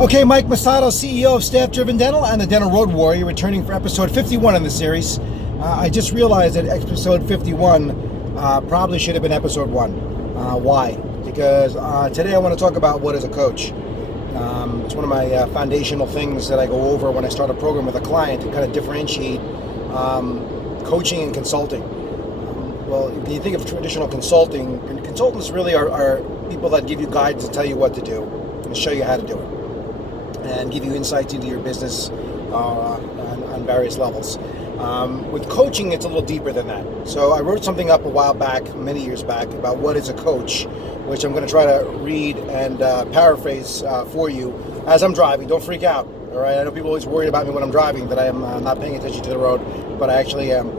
Okay, Mike Masato, CEO of Staff Driven Dental and the Dental Road Warrior, returning for episode 51 in the series. I just realized that episode 51 probably should have been episode 1. Why? Because today I want to talk about what is a coach. It's one of my foundational things that I go over when I start a program with a client to kind of differentiate coaching and consulting. Well, when you think of traditional consulting, consultants really are people that give you guidance and tell you what to do and show you how to do it, and give you insights into your business on various levels. With coaching, it's a little deeper than that. So I wrote something up a while back, many years back, about what is a coach, which I'm going to try to read and paraphrase for you as I'm driving. Don't freak out, all right? I know people always worry about me when I'm driving, that I am not paying attention to the road, but I actually am.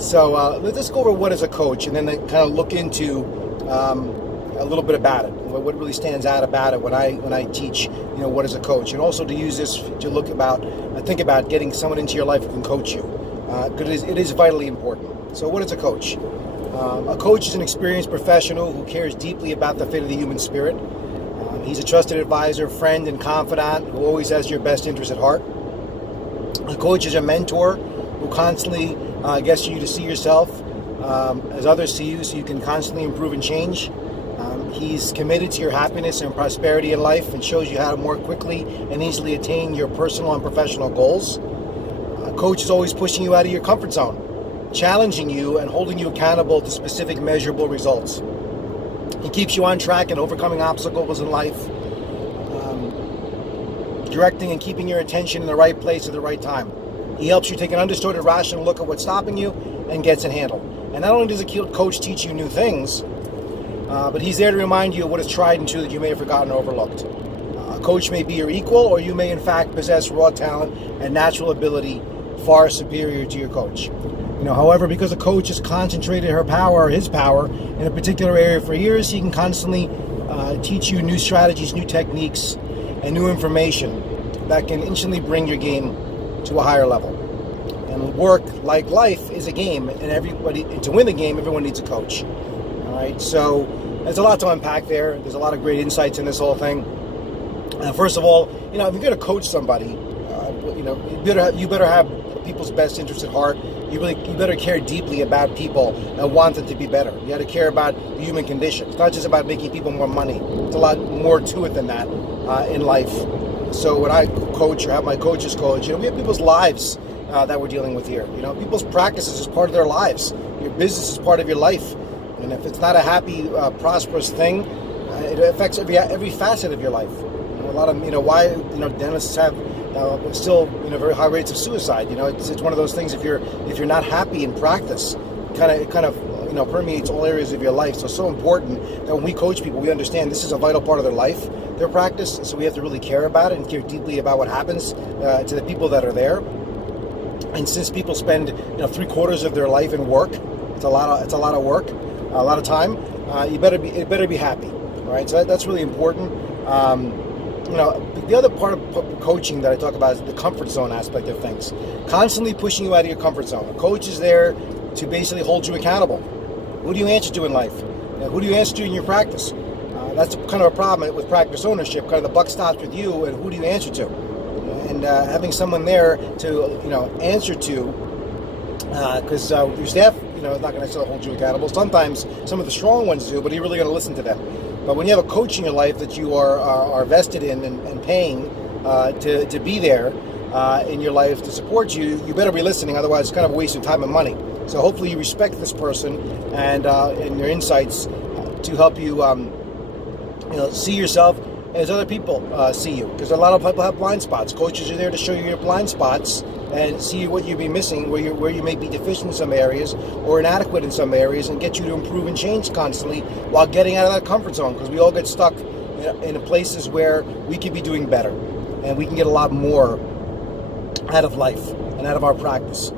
So let's just go over what is a coach, and then kind of look into a little bit about it, what really stands out about it when I teach, what is a coach, and also to use this to think about getting someone into your life who can coach you, because it is vitally important. So what is a coach? A coach is an experienced professional who cares deeply about the fate of the human spirit. He's a trusted advisor, friend, and confidant who always has your best interest at heart. A coach is a mentor who constantly gets you to see yourself as others see you, so you can constantly improve and change. He's committed to your happiness and prosperity in life and shows you how to more quickly and easily attain your personal and professional goals. A coach is always pushing you out of your comfort zone, challenging you and holding you accountable to specific measurable results. He keeps you on track and overcoming obstacles in life, directing and keeping your attention in the right place at the right time. He helps you take an undistorted, rational look at what's stopping you and gets it handled. And not only does a coach teach you new things, but he's there to remind you of what is tried and true that you may have forgotten or overlooked. A coach may be your equal, or you may in fact possess raw talent and natural ability far superior to your coach. However, because a coach has concentrated his power in a particular area for years, he can constantly teach you new strategies, new techniques, and new information that can instantly bring your game to a higher level. And work, like life, is a game, and to win the game, everyone needs a coach. All right, so there's a lot to unpack there. There's a lot of great insights in this whole thing. First of all, if you're going to coach somebody, you better have people's best interests at heart. You better care deeply about people and want them to be better. You got to care about the human condition. It's not just about making people more money. It's a lot more to it than that in life. So when I coach or have my coaches coach, we have people's lives that we're dealing with here. People's practices is part of their lives. Your business is part of your life. And if it's not a happy, prosperous thing, it affects every facet of your life. A lot of why dentists have still very high rates of suicide. It's one of those things. If you're not happy in practice, it kind of permeates all areas of your life. So it's so important that when we coach people, we understand this is a vital part of their life, their practice. So we have to really care about it and care deeply about what happens to the people that are there. And since people spend 3/4 of their life in work, it's a lot of work. A lot of time, it better be happy, all right? So that's really important. The other part of coaching that I talk about is the comfort zone aspect of things. Constantly pushing you out of your comfort zone. A coach is there to basically hold you accountable. Who do you answer to in life? Who do you answer to in your practice? That's kind of a problem with practice ownership. Kind of the buck stops with you, and who do you answer to? And having someone there to answer to, because your staff is not going to necessarily hold you accountable. Sometimes some of the strong ones do, but you're really going to listen to them. But when you have a coach in your life that you are vested in and paying to be there in your life to support you, you better be listening. Otherwise, it's kind of a waste of time and money. So hopefully you respect this person and your insights to help you see yourself as other people see you. Because a lot of people have blind spots. Coaches are there to show you your blind spots and see what you'd be missing, where you may be deficient in some areas or inadequate in some areas, and get you to improve and change constantly while getting out of that comfort zone, because we all get stuck in places where we could be doing better and we can get a lot more out of life and out of our practice.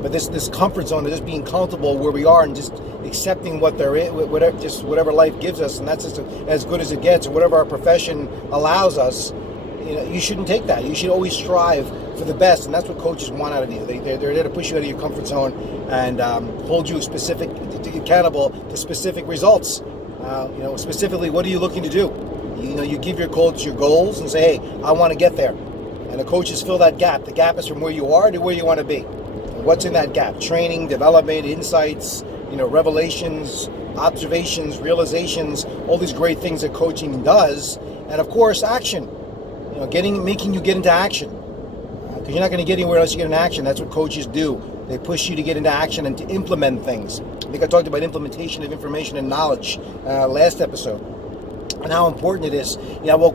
But this comfort zone, just being comfortable where we are and just accepting what there is, whatever life gives us, and that's just as good as it gets, or whatever our profession allows us, you shouldn't take that. You should always strive for the best, and that's what coaches want out of you. They're there to push you out of your comfort zone and hold you accountable to specific results. Specifically, what are you looking to do? You give your coach your goals and say, hey, I want to get there. And the coaches fill that gap. The gap is from where you are to where you want to be. And what's in that gap? Training, development, insights, revelations, observations, realizations, all these great things that coaching does. And of course, action. Making you get into action. Because you're not going to get anywhere unless you get in action. That's what coaches do. They push you to get into action and to implement things. I think I talked about implementation of information and knowledge last episode, and how important it is.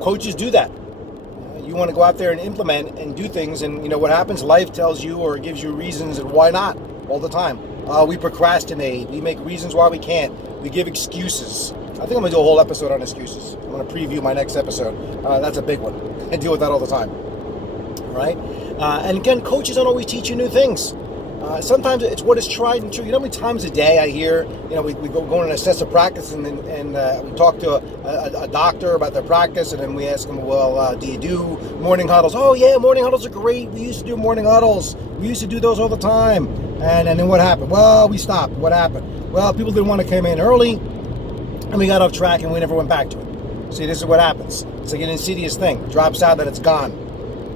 Coaches do that. You want to go out there and implement and do things, and what happens? Life tells you or gives you reasons and why not all the time. We procrastinate. We make reasons why we can't. We give excuses. I think I'm going to do a whole episode on excuses. I'm going to preview my next episode. That's a big one. I deal with that all the time. Right? And again, coaches don't always teach you new things. Sometimes it's what is tried and true. How many times a day I hear, we go and assess a practice and we talk to a doctor about their practice, and then we ask them, well, do you do morning huddles? Oh, yeah, morning huddles are great. We used to do morning huddles. We used to do those all the time. And then what happened? Well, we stopped. What happened? Well, people didn't want to come in early, and we got off track, and we never went back to it. See, this is what happens. It's like an insidious thing. It drops out, that it's gone.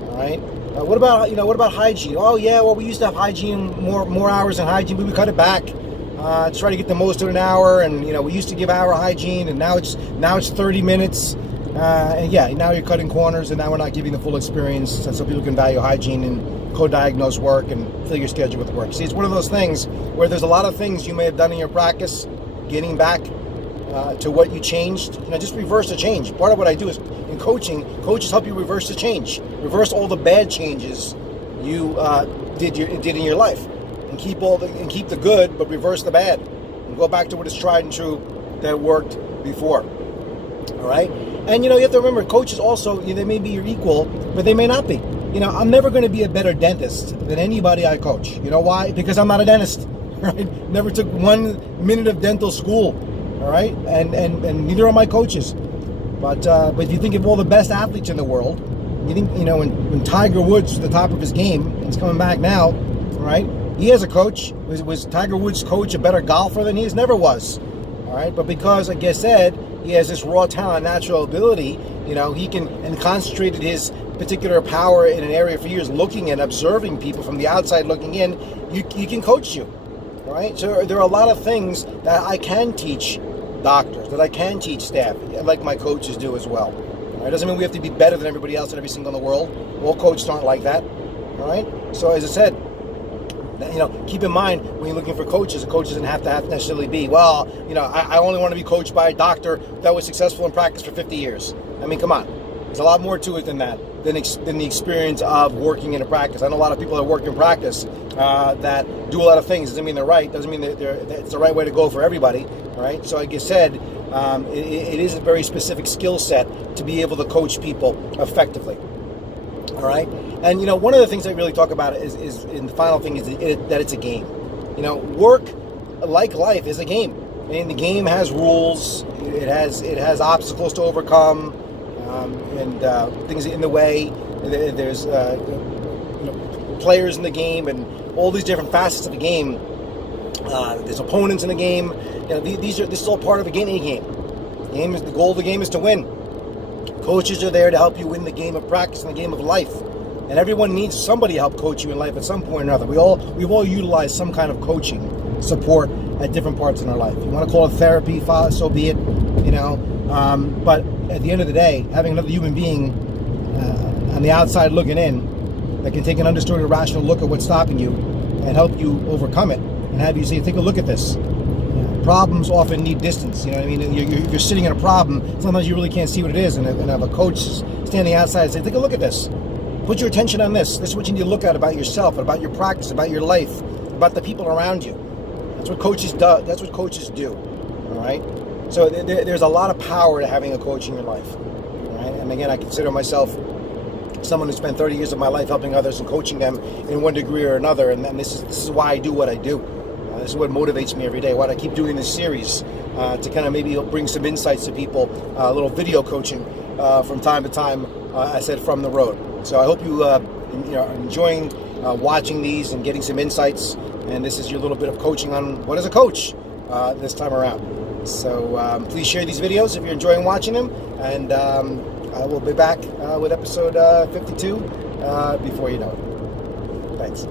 All right? What about hygiene? Oh yeah, well we used to have hygiene, more hours in hygiene, but we cut it back to try to get the most of an hour. And we used to give hour hygiene, and now it's 30 minutes. And yeah, now you're cutting corners, and now we're not giving the full experience, so people can value hygiene and co-diagnose work and fill your schedule with work. See, it's one of those things where there's a lot of things you may have done in your practice, getting back to what you changed. Just reverse the change. Part of what I do is in coaching, coaches help you reverse the change, reverse all the bad changes you did in your life, and keep the good, but reverse the bad, and go back to what is tried and true that worked before. All right, and you have to remember, coaches also, they may be your equal, but they may not be. I'm never going to be a better dentist than anybody I coach. You know why? Because I'm not a dentist. Right? Never took 1 minute of dental school. All right, and neither are my coaches. But if you think of all the best athletes in the world, you think when Tiger Woods was at the top of his game and he's coming back now, all right? He has a coach. Was Tiger Woods' coach a better golfer than he is? Never was. All right, but because, like I said, he has this raw talent, natural ability. He can, and concentrated his particular power in an area for years, looking and observing people from the outside looking in. You can coach you. All right, so there are a lot of things that I can teach doctors, that I can teach staff, like my coaches do as well. All right, doesn't mean we have to be better than everybody else in every single in the world. All coaches aren't like that. All right, so as I said, keep in mind when you're looking for coaches, a coach doesn't have to necessarily be, I only want to be coached by a doctor that was successful in practice for 50 years. I mean, come on. There's a lot more to it than that, than the experience of working in a practice. I know a lot of people that work in practice that do a lot of things. Doesn't mean they're right. Doesn't mean that it's the right way to go for everybody. Right? So like I said, it is a very specific skill set to be able to coach people effectively. All right? And, one of the things I really talk about is and the final thing is that it's a game. Work, like life, is a game. And the game has rules. It has obstacles to overcome. And things in the way. There's players in the game, and all these different facets of the game. There's opponents in the game. This is all part of any game. The goal of the game is to win. Coaches are there to help you win the game of practice and the game of life. And everyone needs somebody to help coach you in life at some point or another. We've all utilized some kind of coaching support at different parts in our life. You want to call it therapy, so be it. But at the end of the day, having another human being on the outside looking in that can take an understood, rational look at what's stopping you and help you overcome it, and have you say, take a look at this. Problems often need distance. You know what I mean? You're sitting in a problem. Sometimes you really can't see what it is, and have a coach standing outside and say, take a look at this. Put your attention on this. This is what you need to look at about yourself, about your practice, about your life, about the people around you. That's what coaches do. That's what coaches do. All right. So there's a lot of power to having a coach in your life. All right. And again, I consider myself someone who spent 30 years of my life helping others and coaching them in one degree or another. And this is why I do what I do. This is what motivates me every day. Why I keep doing this series to kind of maybe bring some insights to people. A little video coaching from time to time. I said from the road. So I hope you are enjoying watching these and getting some insights. And this is your little bit of coaching on what is a coach this time around. So please share these videos if you're enjoying watching them. And I will be back with episode 52 before you know it. Thanks.